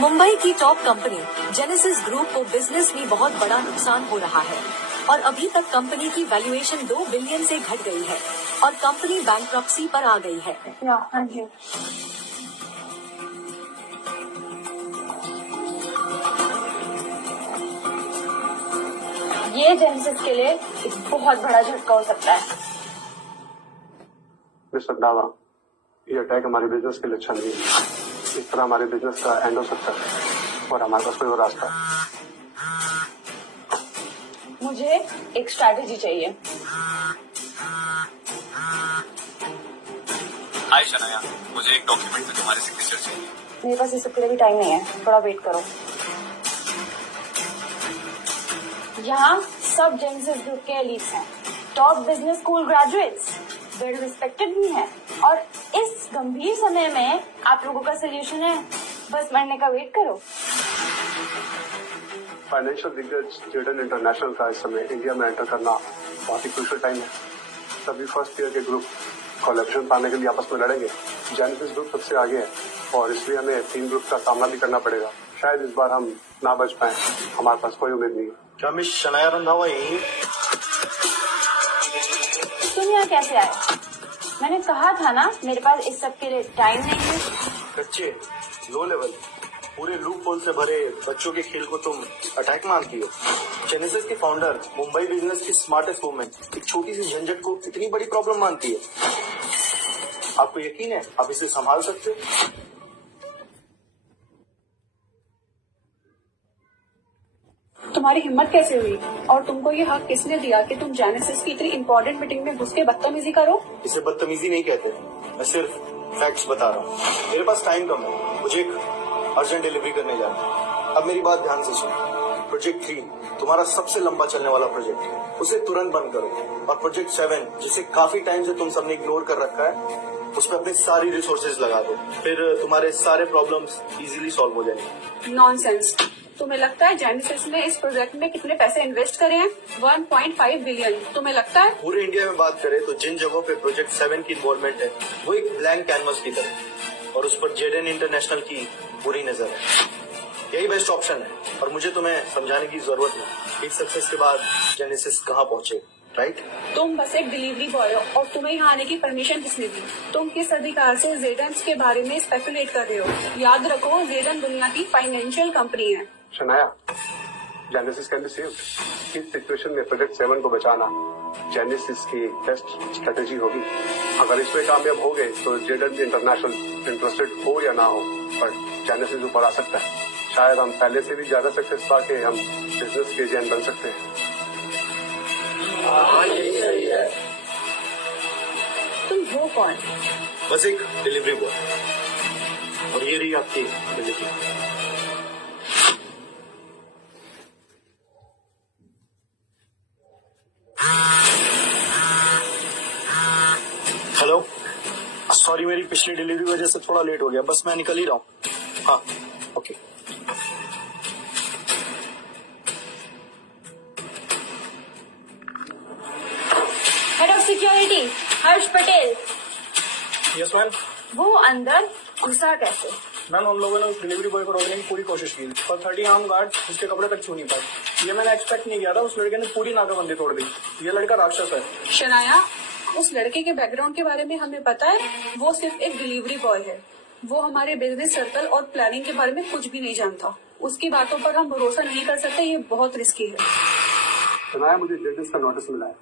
मुंबई की top company genesis group को business में बहुत बड़ा नुकसान हो रहा है और अभी तक कंपनी की वैल्यूएशन 2 बिलियन से घट गई है और कंपनी बैंक्रप्सी पर आ गई है। हाँ जी। ये जेनेसिस के लिए एक बहुत बड़ा झटका हो सकता है। मिस्टर दावा, ये अटैक हमारे बिजनेस के लिए अच्छा नहीं है। इस तरह हमारे बिजनेस का एंड हो सकता है और हमारे पास कोई और रास्ता है। मुझे एक स्ट्रैटेजी चाहिए। हाय शनाया, मुझे एक डॉक्यूमेंट में तुम्हारे सिग्नेचर चाहिए। मेरे पास इस सबके लिए भी टाइम नहीं है, थोड़ा वेट करो। यहाँ सब जेनेसिस ग्रुप के एलीट्स हैं, top business school graduates, well respected भी हैं और इस गंभीर समय में आप लोगों का सोल्यूशन है बस मरने का वेट करो। फाइनेंशियल दिग्गज जेडन इंटरनेशनल का इस समय इंडिया में एंटर करना बहुत ही क्रूशियल टाइम है। सभी फर्स्ट ईयर के ग्रुप कोलैबोरेशन पाने के लिए आपस में लड़ेंगे। जेनेसिस ग्रुप सबसे आगे है और इसलिए हमें 3 ग्रुप का सामना भी करना पड़ेगा। शायद इस बार हम ना बच पाए, हमारे पास कोई उम्मीद नहीं है। क्या मिस शनाया रंधावा यही? तुम यहाँ कैसे आए? मैंने कहा था ना मेरे पास इस सब के लिए टाइम नहीं है। बच्चे लो लेवल, पूरे लूप होल से भरे बच्चों के खेल को तुम अटैक मानती हो। जेनेसिस के फाउंडर, मुंबई बिजनेस की स्मार्टेस्ट वुमेन, एक छोटी सी झंझट को इतनी बड़ी प्रॉब्लम मानती है। आपको यकीन है आप इसे संभाल सकते हो? तुम्हारी हिम्मत कैसे हुई और तुमको ये हक किसने दिया कि तुम जेनेसिस की इतनी इंपॉर्टेंट मीटिंग में घुस के बदतमीजी करो? इसे बदतमीजी नहीं कहते, मैं सिर्फ फैक्ट्स बता रहा हूँ। मेरे पास टाइम कम है, मुझे एक अर्जेंट डिलीवरी करने जाना है। अब मेरी बात ध्यान से सुनो। प्रोजेक्ट 3 तुम्हारा सबसे लंबा चलने वाला प्रोजेक्ट है, उसे तुरंत बंद करो। और प्रोजेक्ट 7 जिसे काफी टाइम से तुम सबने इग्नोर कर रखा है, उस पर अपनी सारी रिसोर्सेज लगा दो। फिर तुम्हारे सारे प्रॉब्लम्स इजीली सॉल्व हो जाएंगे। नॉनसेंस। तुम्हें लगता है जेनेसिस ने इस प्रोजेक्ट में कितने पैसे इन्वेस्ट करे हैं? 1.5 बिलियन। तुम्हें लगता है? पूरे इंडिया में बात करें तो जिन जगहों पे प्रोजेक्ट 7 की इन्वॉल्वमेंट है वो एक ब्लैंक कैनवस की तरह, और उस पर जेडन इंटरनेशनल की पूरी नजर है। यही बेस्ट ऑप्शन है और मुझे तुम्हें समझाने की जरूरत नहीं। इस सक्सेस के बाद जेनेसिस कहाँ पहुंचे, राइट? तुम बस एक डिलीवरी बॉय हो और तुम्हें यहाँ आने की परमिशन किसने दी? तुम किस अधिकार से जेडन्स के बारे में स्पेकुलेट कर रहे हो? याद रखो, जेडन दुनिया की फाइनेंशियल कंपनी है। Shanaya, genesis can be saved. इस सिचुएशन में प्रोजेक्ट 7 को बचाना जेनेसिस की बेस्ट स्ट्रेटेजी होगी। अगर इसमें कामयाब हो गए तो जेडन इंटरनेशनल इंटरेस्टेड हो या ना हो, पर जेनेसिस ऊपर आ सकता है। शायद हम पहले से भी ज्यादा सक्सेस पाके हम बिजनेस के एजेंट बन सकते हैं। यही सही है। तुम हो कौन? बस एक डिलीवरी बॉय, और ये रही आपकी डिलीवरी। हेलो, सॉरी मेरी पिछली डिलीवरी वजह से थोड़ा लेट हो गया, बस मैं निकल ही रहा हूँ। हाँ, okay. Head of security Harsh Patel. Yes ma'am. वो अंदर घुसा कैसे? मैम, हम लोगों ने उस डिलीवरी बॉय को रोकने की पूरी कोशिश की और 30 आर्म गार्ड उसके कपड़े तक छू नहीं पाए। ये मैंने एक्सपेक्ट नहीं किया था। उस लड़के ने पूरी नाकाबंदी तोड़ दी। ये लड़का राक्षस है। शनाया, उस लड़के के बैकग्राउंड के बारे में हमें पता है। वो सिर्फ एक डिलीवरी बॉय है। वो हमारे बिजनेस सर्कल और प्लानिंग के बारे में कुछ भी नहीं जानता। उसकी बातों पर हम भरोसा नहीं कर सकते, ये बहुत रिस्की है। शनाया, मुझे जेनेसिस का नोटिस मिला है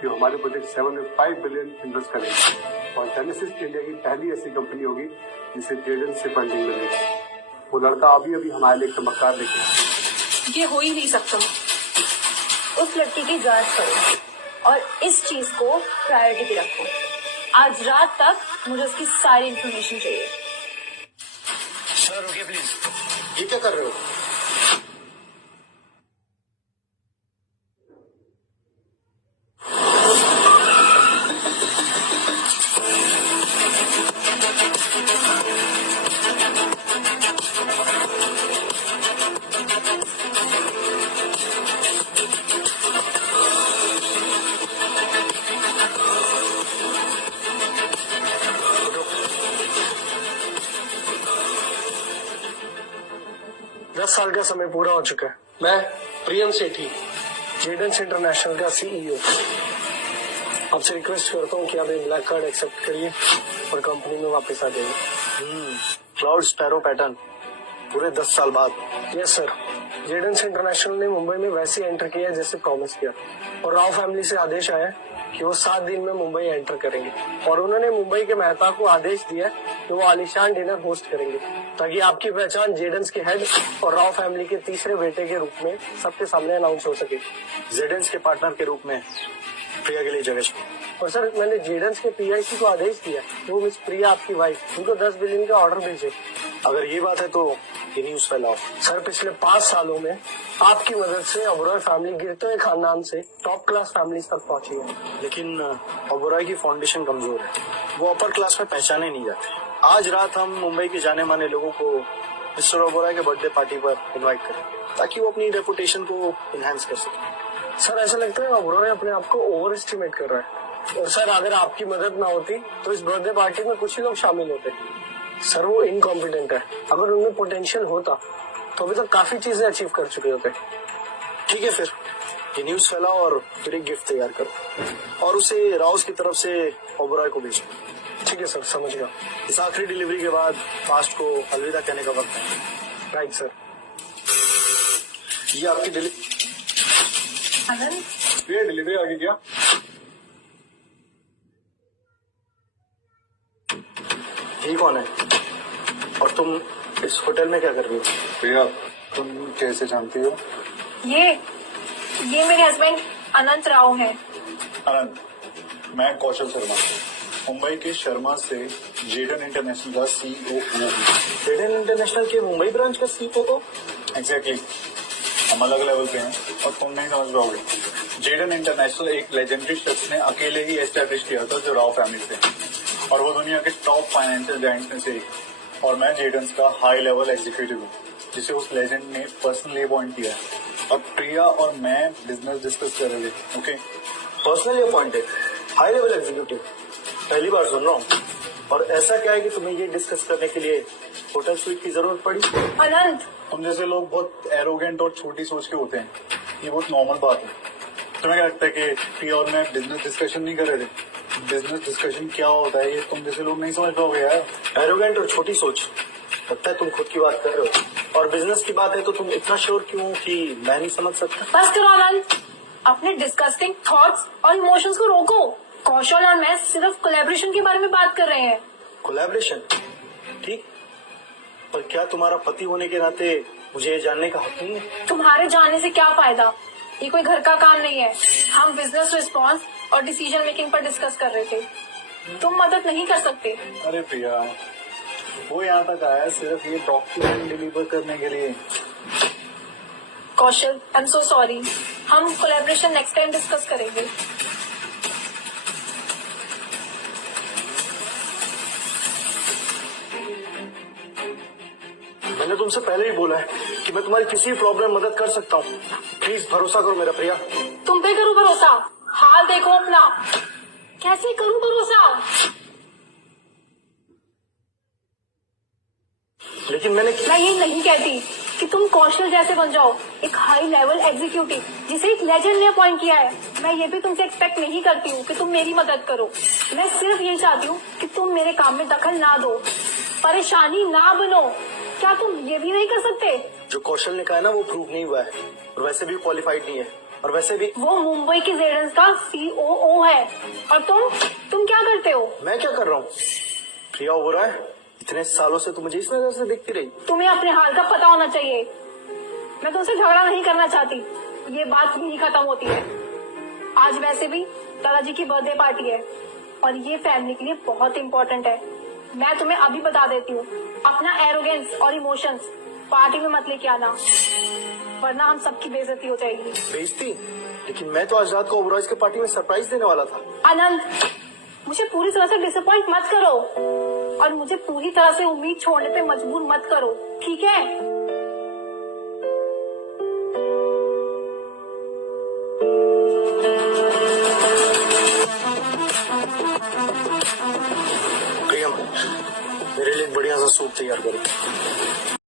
कि हमारे प्रोजेक्ट 7 में 5 बिलियन इन्वेस्ट करेंगे और जेनेसिस इंडिया की पहली ऐसी कंपनी होगी जिसे जेडन से फंडिंग मिलेगी। वो लड़का अभी अभी हमारे लिए चमत्कार लेके ये हो ही नहीं सकता। उस लड़की की जांच करो और इस चीज को प्रायोरिटी पे रखो। आज रात तक मुझे उसकी सारी इन्फॉर्मेशन चाहिए। सर रुकिए प्लीज। ये क्या कर रहे हो? 10 साल का समय पूरा हो चुका है। मैं प्रियम सेठी, जेडेंस इंटरनेशनल का CEO, आपसे रिक्वेस्ट करता हूँ कि आप एक ब्लैक कार्ड एक्सेप्ट करिए और कंपनी में वापस आ जाइए। क्लाउड स्पैरो पैटर्न पूरे 10 साल बाद। यस सर, जेडेंस इंटरनेशनल ने मुंबई में वैसे एंटर किया है जैसे प्रॉमिस किया, और राव फैमिली से आदेश आया है कि वो 7 दिन में मुंबई एंटर करेंगे, और उन्होंने मुंबई के मेहता को आदेश दिया है कि वो आलिशान डिनर होस्ट करेंगे ताकि आपकी पहचान जेडेंस के हेड और राव फैमिली के तीसरे बेटे के रूप में सबके सामने अनाउंस हो सके। जेडेंस के पार्टनर के रूप में प्रिया के लिए जगह चाहिए। और सर, मैंने जेडेंस के PIC को आदेश दिया कि वो मिस प्रिया आपकी वाइफ, उनको 10 बिलियन का ऑर्डर भेजे। अगर ये बात है तो ये न्यूज फैलाओ। सर, पिछले 5 सालों में आपकी मदद से ओबरॉय फैमिली गिरते हुए खानदान से टॉप क्लास फैमिली तक पहुंची है। लेकिन ओबरॉय की फाउंडेशन कमजोर है, वो अपर क्लास में पहचाने नहीं जाते। आज रात हम मुंबई के जाने माने लोगों को मिस्टर ओबरॉय के बर्थडे पार्टी पर इनवाइट करें ताकि वो अपनी रेपुटेशन को इनहेंस कर सके। सर, ऐसा लगता है ओबरॉय अपने आप को ओवर एस्टिमेट कर रहा है। और सर, अगर आपकी मदद ना होती तो इस बर्थडे पार्टी में कुछ ही लोग शामिल होते। सर, वो इनकॉम्पिटेंट है। अगर उनमें पोटेंशियल होता तो अभी तक काफी चीजें अचीव कर चुके होते। ठीक है, फिर ये न्यूज फैलाओ और फिर एक गिफ्ट तैयार करो और उसे राउस की तरफ से ओबरॉय को भेजो। ठीक है सर, समझ गया। इस आखिरी डिलीवरी के बाद फास्ट को अलविदा कहने का वक्त है। Right sir. ये आपकी डिलीवरी आ गई क्या? ये कौन है और तुम इस होटल में क्या कर रही हो? प्रिया, तुम कैसे जानती हो? ये मेरे हस्बैंड अनंत राव हैं। आनंद, मैं कौशल शर्मा, मुंबई के शर्मा से जेडन इंटरनेशनल का CEO हूँ। जेडन इंटरनेशनल के मुंबई ब्रांच का CEO? एग्जैक्टली, हम अलग लेवल पे हैं और तुम नहीं समझ पाओगे। जेडन इंटरनेशनल एक लेजेंडरी शख्स ने अकेले ही एस्टेब्लिश किया था जो राव फैमिली से, और वो दुनिया के टॉप फाइनेंशियल जायंट्स में से एक। और मैं जेडन्स का हाई लेवल एग्जीक्यूटिव हूँ जिसे उस लेजेंड ने पर्सनली अपॉइंट किया है। और प्रिया और मैं बिजनेस डिस्कस कर रहे थे। Okay, personally appointed high level executive, पहली बार सुन रहा हूँ। और ऐसा क्या है कि तुम्हें ये डिस्कस करने के लिए होटल स्वीट की जरूरत पड़ी? अनंत, तुम जैसे लोग बहुत एरोगेंट और छोटी सोच के होते हैं, ये बहुत नॉर्मल बात है। तुम्हें क्या लगता है कि प्रिया और मैं बिजनेस डिस्कशन नहीं कर रहे थे? बिजनेस डिस्कशन क्या होता है ये तुम जैसे लोग नहीं समझ पाओगे यार। एरोगेंट और छोटी सोच, लगता है तुम खुद की बात कर रहे हो, और बिजनेस की बात है तो तुम इतना श्योर क्यों कि मैं नहीं समझ सकता? बस करो अनंत, अपने डिस्कस्टिंग थॉट्स और इमोशंस को रोको। कौशल और मैं सिर्फ कोलैबोरेशन के बारे में बात कर रहे हैं। कोलैबोरेशन? ठीक, पर क्या तुम्हारा पति होने के नाते मुझे ये जानने का हक नहीं है? तुम्हारे जाने से क्या फायदा? ये कोई घर का काम नहीं है। हम बिजनेस रिस्पॉन्स और डिसीजन मेकिंग पर डिस्कस कर रहे थे। तुम मदद नहीं कर सकते। अरे प्रिया, वो यहाँ तक आया सिर्फ ये डॉक्यूमेंट डिलीवर करने के लिए। कौशल, आई एम सो सॉरी। हम कोलैबोरेशन नेक्स्ट टाइम डिस्कस करेंगे। मैंने तुमसे पहले ही बोला है कि मैं तुम्हारी किसी प्रॉब्लम में मदद कर सकता हूँ। प्लीज भरोसा करो मेरा प्रिया। तुम पे करूँ भरोसा? हाल देखो अपना। कैसे करूँ भरोसा? लेकिन मैं ये नहीं कहती कि तुम कौशल जैसे बन जाओ, एक हाई लेवल एग्जीक्यूटिव जिसे एक लेजेंड ने अपॉइंट किया है। मैं ये भी तुमसे एक्सपेक्ट नहीं करती हूँ कि तुम मेरी मदद करो। मैं सिर्फ यही चाहती हूँ कि तुम मेरे काम में दखल ना दो, परेशानी ना बनो। क्या तुम ये भी नहीं कर सकते? जो कौशल ने कहा है ना, वो प्रूव नहीं हुआ है, और वैसे भी क्वालिफाइड नहीं है, और वैसे भी वो मुंबई के जेडेंस का COO है। और तुम क्या करते हो? मैं क्या कर रहा हूँ? प्रिया ओबरॉय, इतने सालों से तुम मुझे इस नजर से देखती रही। तुम्हें अपने हाल का पता होना चाहिए। मैं तुमसे झगड़ा नहीं करना चाहती, ये बात यही खत्म होती है। आज वैसे भी दादाजी की बर्थडे पार्टी है और ये फैमिली के लिए बहुत इम्पोर्टेंट है। मैं तुम्हें अभी बता देती हूँ, अपना एरोगेंस और इमोशंस पार्टी में मत लेके आना, वरना हम सबकी बेइज्जती हो जाएगी। बेइज्जती? लेकिन मैं तो आज रात को ओबरॉयज के पार्टी में सरप्राइज देने वाला था। आनंद, मुझे पूरी तरह से डिसअपॉइंट मत करो और मुझे पूरी तरह से उम्मीद छोड़ने पे मजबूर मत करो, ठीक है? प्रियम, मेरे लिए एक बढ़िया सा सूप तैयार करो।